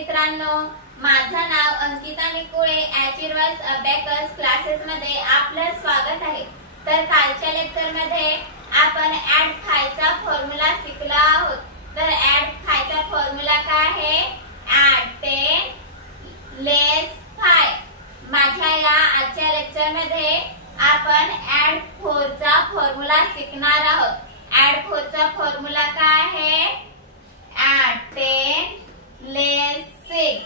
मित्रांनो, माझं नाव Ankita निकुळे. ॲचिव्हर्स abacus classes मध्ये आपलं स्वागत आहे. तर कालच्या लेक्चर मध्ये आपण ऍड फायचा फॉर्म्युला शिकलो आहोत. तर ऍड फायचा फॉर्म्युला काय आहे? ऍड 10 लेस 5. माझ्या या आजच्या लेक्चर मध्ये आपण ऍड 4 चा फॉर्म्युला शिकणार आहोत. ऍड 4 चा फॉर्म्युला काय आहे? ऍड 10 लेस 6.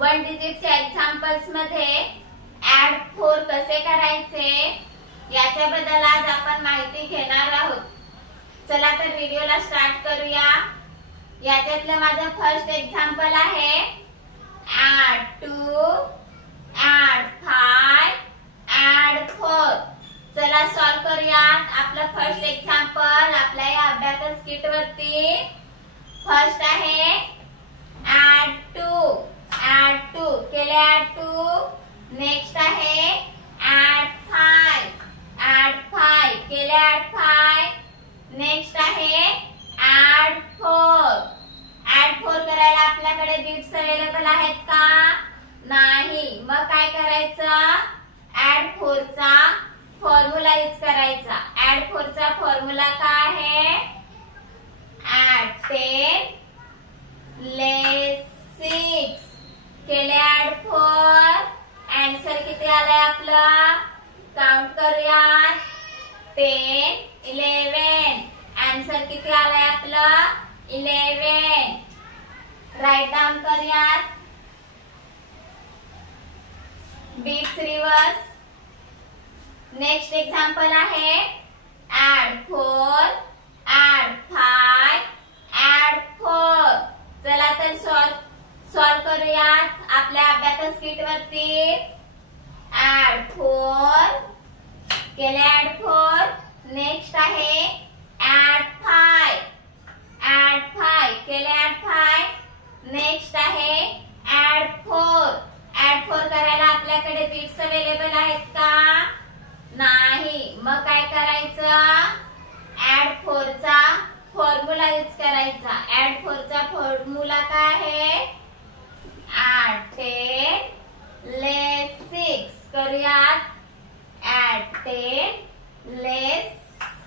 वन डिजिटच्या एक्झाम्पल्स मध्ये ऍड 4 कसे करायचे याच्याबद्दल आज आपण माहिती घेणार आहोत. चला तर व्हिडिओला स्टार्ट करूया. याच्यातलं माझं फर्स्ट एक्झाम्पल आहे ऍड 2 ऍड 5 ऍड 4. चला सॉल्व करूयात. आपलं फर्स्ट एक्झाम्पल आपल्या या अबॅकस किट वरती फर्स्ट आहे ऍड 2. ऍड 2 केले ऍड 2. नेक्स्ट आहे ऍड 5. ऍड 5 केले ऍड 5. नेक्स्ट आहे ऍड 4. ऍड 4 करायला आपल्याकडे बिट्स अवेलेबल आहेत का? नाही. मग काय करायचं? ऍड 4 चा फॉर्म्युला यूज करायचा. ऍड 4 चा फॉर्म्युला काय आहे? ऍड 10 लेस 6. केले ऍड 4. आन्सर किती आलाय आपलं? काउंट करूयात. 10 11. आन्सर किती आलाय आपलं? 11. राईट डाउन करूयात. Bits reverse. नेक्स्ट एक्झाम्पल आहे ऍड 4 ऍड 5 ऍड 4. चला तर सॉल्व करूयात आपल्या अबॅकस किट वरती. ऍड 4 केले ऍड 4. नेक्स्ट आहे ऍड 5. ऍड 5 केले ऍड 5. नेक्स्ट आहे ऍड 4. ऍड 4 करायला आपल्याकडे बिट्स अवेलेबल आहेत का? नाही. मग काय करायचं? ऍड 4 चा फॉर्म्युला यूज करायचा. ऍड 4 चा फॉर्म्युला काय आहे? ऍड 10 लेस 6. करूयात. ऍड 10 लेस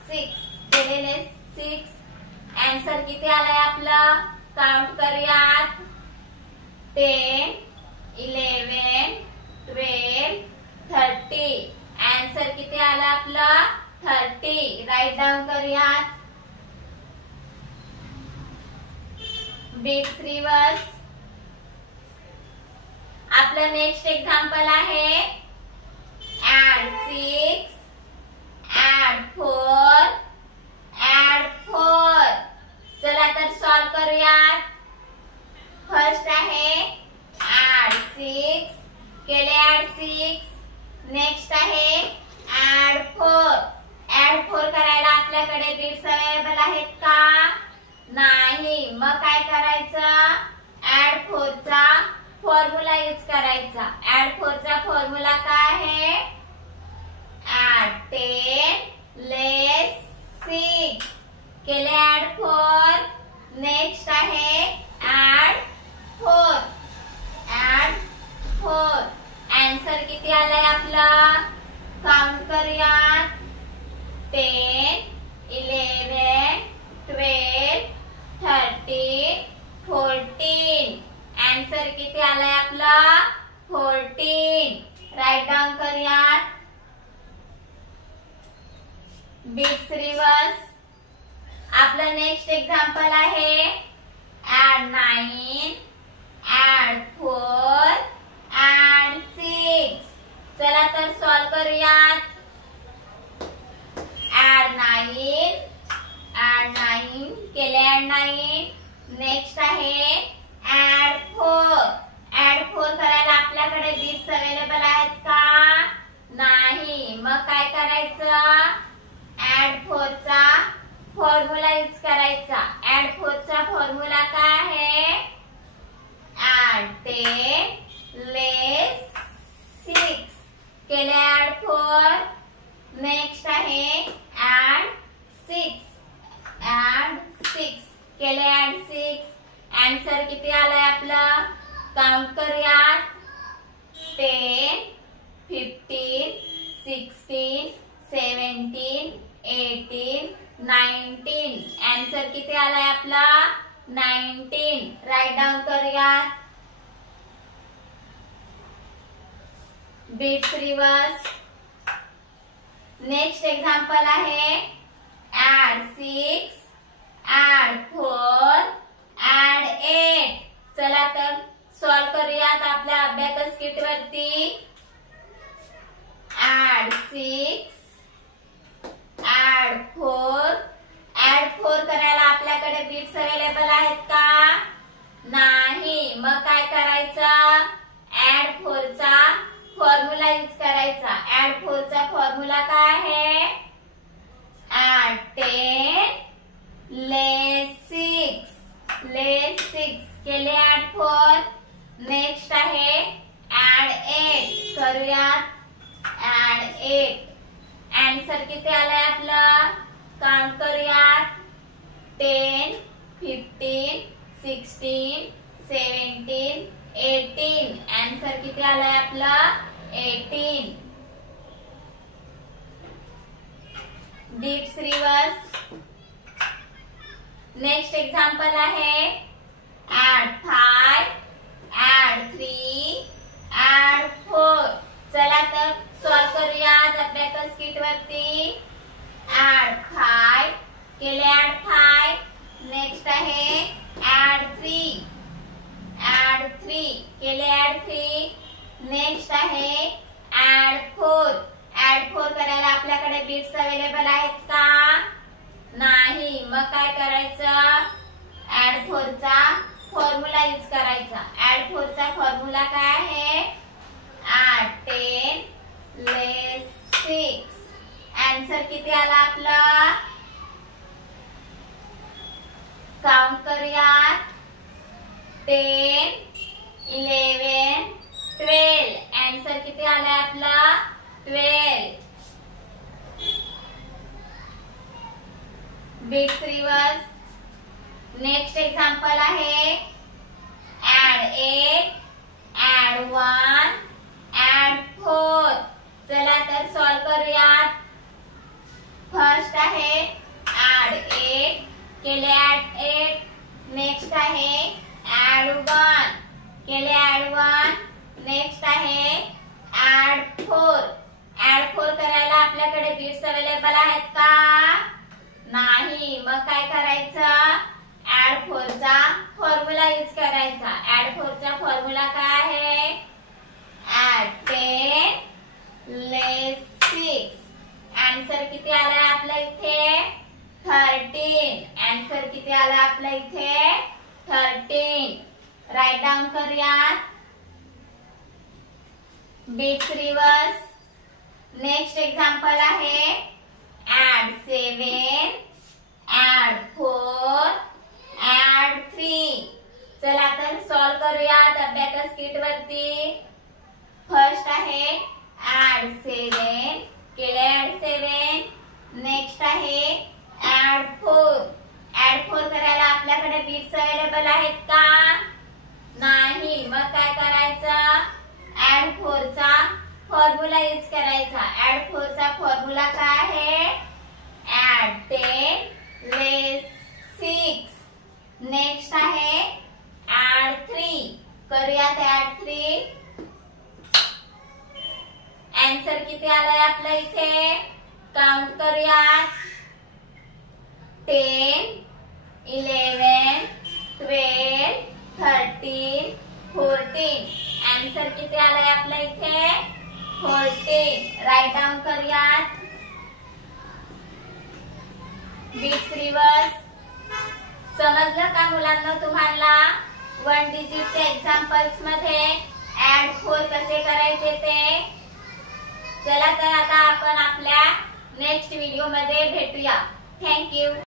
6. केले लेस 6. आन्सर किती आलाय आपलं? काउंट करूयात. 10 11 12 30. आन्सर किती आला आपलं? 30. राईट डाउन करूयात. Bits reverse. आपलं नेक्स्ट एक्झाम्पल आहे ऍड 6 ऍड 4 ऍड 4. चला तर सॉल्व करूयात. फर्स्ट आहे ऍड 6 केले ऍड 6. नेक्स्ट आहे ऍड 4. ऍड 4 करायला आपल्याकडे बिट्स अवेलेबल आहेत का? नाही. मग काय करायचं? ऍड 4 चा फॉर्म्युला यूज करायचा. ऍड 4 चा फॉर्म्युला काय आहे? ऍड 10 लेस 6. केले ऍड 4. नेक्स्ट आहे ऍड 4. ऍड 4. आन्सर किती आलाय आपला? काउंट करूयात. 10 11 12 13 14. आन्सर किती आलाय आपला? 14. राईट डाउन करूयात. Bits reverse. आपलं नेक्स्ट एक्झाम्पल आहे ऍड 9 ऍड 4 ऍड 6. चला तर सॉल्व करूयात. ऍड 9 केले ऍड 9. नेक्स्ट आहे ऍड 4. ऍड 4 करायला आपल्याकडे बिट्स अवेलेबल आहेत का? नाही. मग काय करायचं? ऍड 4 चा फॉर्म्युला यूज करायचा. ऍड 4 चा फॉर्म्युला काय आहे? ऍड 10 लेस 6. केले ऍड 4. नेक्स्ट आहे ऍड 6. ऍड 6 केले ऍड 6. आन्सर किती आलाय आपलं काउंट करूयात 10 15 16 17 18 19 आन्सर किती आलाय आपला 19 राईट डाऊन करूयात बीट्स रिवर्स नेक्स्ट एग्जांपल आहे add 6 add 4 add 8 चला तर सॉल्व करूयात आपल्या अबॅकस किट वरती add 6 add 4 करायला आपल्याकडे बीट्स अवेलेबल आहेत का नाही मग काय करायचं add 4 चा फॉर्म्युला यूज करायचा add 4 चा फॉर्म्युला काय आहे add 10 less 6 केले add 4 नेक्स्ट आहे add 8 करूयात add 8 आन्सर किती आलाय आपलं काउंट करूयात 10 15 16 17 18 आन्सर किती आलाय आपलं 18 बीट्स रिवर्स नेक्स्ट एग्जांपल आहे add 5 add 3 add 4 चला तर सॉल्व करूयात अबॅकस किट वरती add 5 केले add 5 नेक्स्ट आहे add 3 केले add 3 नेक्स्ट आहे add 4 करायला आपल्याकडे बीट्स अवेलेबल आहेत का नाही मग काय करायचं add 4 चा फॉर्म्युला यूज करायचा add 4 चा फॉर्म्युला काय आहे add 10 less 6 आन्सर किती आला आपला काउंट करूयात 10 11 12 आन्सर किती आलाय आपला 12 बीट्स रिवर्स नेक्स्ट एग्जांपल आहे add 8 add 1 add 4 चला तर सॉल्व करूयात फर्स्ट आहे add 8 केले add 8 नेक्स्ट आहे add 1 केले add 1 नेक्स्ट आहे add 4 करायला आपल्याकडे बीट्स अवेलेबल आहेत का नाही मग काय करायचं add 4 चा फॉर्म्युला यूज करायचा add 4 चा फॉर्म्युला काय आहे add 10 less 6 आन्सर किती आलाय आपल्या इथे 13 आन्सर किती आलाय आपल्या इथे 13 राईट डाऊन करूयात बीट्स रिवर्स नेक्स्ट एग्जांपल आहे add 7 add 4 add 3 चला तर सॉल्व करूयात अबॅकस किट वरती फर्स्ट आहे add 7 केले add 7 नेक्स्ट आहे add 4 करायला आपल्याकडे बीट्स अवेलेबल आहेत का नाही मग काय करायचं add 4 चा फॉर्म्युला यूज करायचा add 4 चा फॉर्म्युला काय आहे add 10 less 6 नेक्स्ट आहे add 3 करूयात add 3 आन्सर किती आलाय आपल्या इथे काउंट करूयात 10 11 12 13 14 आन्सर किती आलाय आपल्या इथे 14 राईट डाऊन करूयात बीट्स रिवर्स समजलं का मुलांना तुम्हाला 1 डिजिटच्या एक्झाम्पल्स मध्ये add 4 कसे करायचे ते चला तर आता आपण आपल्या नेक्स्ट व्हिडिओ मध्ये भेटूया थँक्यू